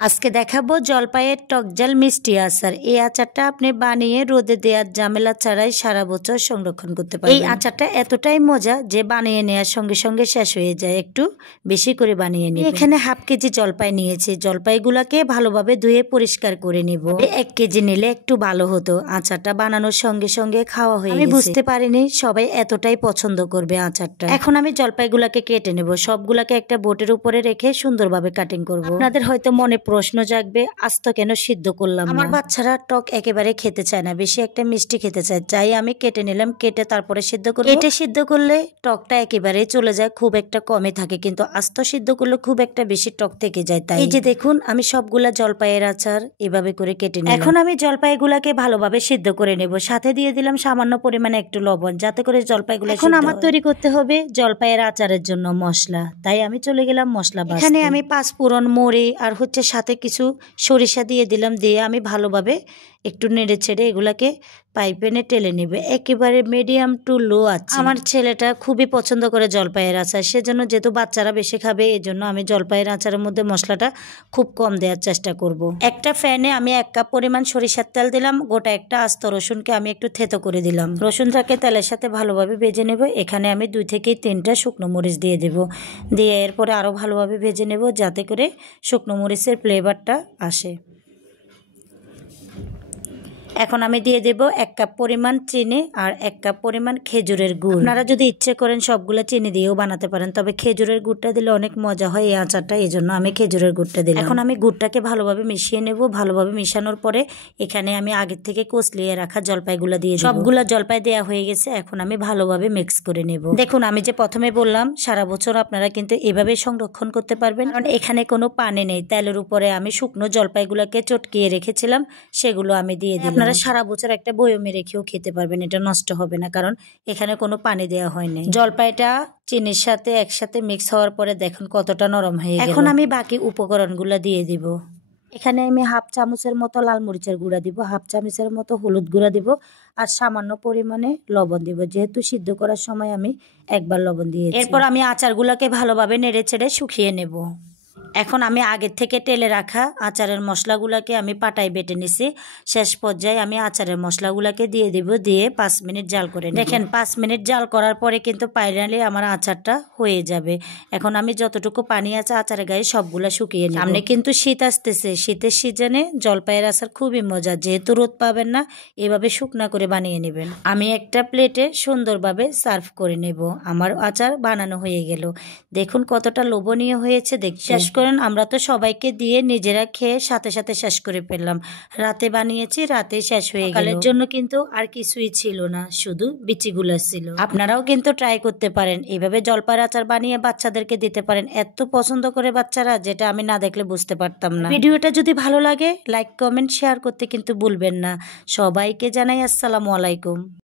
আজকে দেখাবো জলপাইয়ের টকঝাল মিষ্টি আচার। এই আচারটা আপনি বানিয়ে রোদে দেওয়ার ঝামেলা ছাড়াই সারা বছর সংরক্ষণ করতে পারবেন। এই আচারটা এতটাই মজা যে বানিয়ে নেওয়ার সঙ্গে সঙ্গে শেষ হয়ে যায়। একটু বেশি করে বানিয়ে নিই। এখানে হাফ কেজি জলপাই নিয়েছি। জলপাইগুলাকে ভালোভাবে ধুয়ে পরিষ্কার করে নিব। 1 কেজি নিলে একটু ভালো হতো। আচারটা বানানোর সঙ্গে সঙ্গে খাওয়া হয়ে গেছে। আমি বুঝতে পারিনি সবাই এতটাই পছন্দ করবে আচারটা। এখন আমি জলপাইগুলাকে কেটে নেব। সবগুলাকে একটা বোটের উপরে রেখে সুন্দরভাবে কাটিং করব। আপনাদের হয়তো মনে প্রশ্ন জাগবে, আস্ত কেন সিদ্ধ করলাম? আমার বাচ্চারা টক একেবারে খেতে চায় না, বেশি একটা মিষ্টি খেতে চায়। চাই আমি কেটে নিলাম, কেটে তারপরে সিদ্ধ করব। কেটে সিদ্ধ করলে টকটা একেবারে চলে যায়, খুব একটা কমে থাকে। কিন্তু আস্ত সিদ্ধ করলে খুব একটা বেশি টক থেকে যায়। তাই এই যে দেখুন, আমি সবগুলা জলপাইয়ের আচার এভাবে করে কেটে নিলাম। এখন আমি জলপাইগুলাকে ভালোভাবে সিদ্ধ করে নেব। সাথে দিয়ে দিলাম সামান্য পরিমাণে একটু লবণ, যাতে করে জলপাইগুলো। এখন আমার তৈরি করতে হবে জলপাইয়ের আচারের জন্য মশলা। তাই আমি চলে গেলাম মশলা বানাতে। এখানে আমি 5 ফোড়ন, মরি আর সাথে কিছু সরিষা দিয়ে দিলাম। দিয়ে আমি ভালোভাবে একটু নেড়ে ছেড়ে এগুলাকে পাইপেনে টেলে নেবে, একেবারে মিডিয়াম টু লো আছে। আমার ছেলেটা খুবই পছন্দ করে জলপাইয়ের আচার, সেজন্য যেহেতু বাচ্চারা বেশি খাবে এই জন্য আমি জলপাইয়ের আচারের মধ্যে মশলাটা খুব কম দেওয়ার চেষ্টা করব। একটা ফ্যানে আমি 1 কাপ পরিমাণ সরিষার তেল দিলাম। গোটা একটা আস্ত রসুনকে আমি একটু থেতো করে দিলাম। রসুনটাকে তেলের সাথে ভালোভাবে ভেজে নেব। এখানে আমি 2 থেকে 3টা শুকনো মরিচ দিয়ে দেব। দিয়ে এরপরে আরও ভালোভাবে ভেজে নেব, যাতে করে শুকনো মরিচের ফ্লেভারটা আসে। এখন আমি দিয়ে দেব 1 কাপ পরিমাণ চিনি আর 1 কাপ পরিমাণ খেজুরের গুড়। আপনারা যদি ইচ্ছে করেন সবগুলো চিনি দিয়েও বানাতে পারেন, তবে খেজুরের গুড়টা দিলে অনেক মজা হয় এই আচারটা, এই জন্য আমি খেজুরের গুড়টা দিলাম। এখন আমি গুড়টাকে ভালোভাবে মিশিয়ে নেব। ভালোভাবে মিশানোর পরে এখানে আমি আগের থেকে কচলিয়ে রাখা জলপাইগুলো দিয়ে দেব। সবগুলো জলপাই দেওয়া হয়ে গেছে। এখন আমি ভালোভাবে মিক্স করে নেব। দেখুন, আমি যে প্রথমে বললাম সারা বছর আপনারা কিন্তু এভাবে সংরক্ষণ করতে পারবেন, কারণ এখানে কোনো পানি নেই। তেলের উপরে আমি শুকনো জলপাইগুলোকে চটকিয়ে রেখেছিলাম, সেগুলো আমি দিয়ে দিলাম। আপনারা সারা বছর একটা বয়মে রেখেও খেতে পারবেন, এটা নষ্ট হবে না, কারণ এখানে কোনো পানি দেওয়া হয় নাই। জলপাইটা চিনির সাথে একসাথে মিক্স হওয়ার পরে দেখুন কতটা নরম হয়ে গেল। এখন আমি বাকি উপকরণগুলো দিয়ে দিব। এখানে আমি হাফ চামচের মতো লাল মরিচের গুঁড়া দিব, হাফ চামচের মতো হলুদ গুঁড়া দিব, আর সামান্য পরিমাণে লবণ দিব, যেহেতু সিদ্ধ করার সময় আমি একবার লবণ দিয়েছি। এরপর আমি আচারগুলোকে ভালোভাবে নেড়ে চেড়ে শুকিয়ে নেব। এখন আমি আগের থেকে টেলে রাখা আচারের মশলাগুলোকে আমি পাটায় বেটে নিছি। শেষ পর্যায়ে আমি আচারের মশলাগুলোকে দিয়ে দিব, দিয়ে 5 মিনিট জাল করে নেব। দেখেন 5 মিনিট জাল করার পরে কিন্তু ফাইনালি আমার আচারটা হয়ে যাবে। এখন আমি যতটুকু পানি আছে আচারের গায়ে সবগুলা শুকিয়ে নেব। সামনে কিন্তু শীত আসতেছে, শীতের সিজনে জলপাইয়ের আচার খুবই মজা। যেহেতু রোদ পাবেন না, এভাবে শুকনা করে বানিয়ে নেবেন। আমি একটা প্লেটে সুন্দরভাবে সার্ভ করে নেব। আমার আচার বানানো হয়ে গেল। দেখুন কতটা লোভনীয় হয়েছে। শেষ করেন, আমরা তো সবাইকে দিয়ে নিজেরা খেয়ে সাথে সাথে শেষ করে ফেললাম। রাতে বানিয়েছি, রাতে শেষ হয়ে গেল। সকালের জন্য কিন্তু আর কিছুই ছিল না, শুধু বিচিগুলো ছিল। আপনারাও কিন্তু ট্রাই করতে পারেন, এইভাবে জলপাইয়ের আচার বানিয়ে বাচ্চাদেরকে দিতে পারেন। এত পছন্দ করে বাচ্চারা, যেটা আমি না দেখলে বুঝতে পারতাম না। ভিডিওটা যদি ভালো লাগে লাইক, কমেন্ট, শেয়ার করতে কিন্তু ভুলবেন না। সবাইকে জানাই আসসালামু আলাইকুম।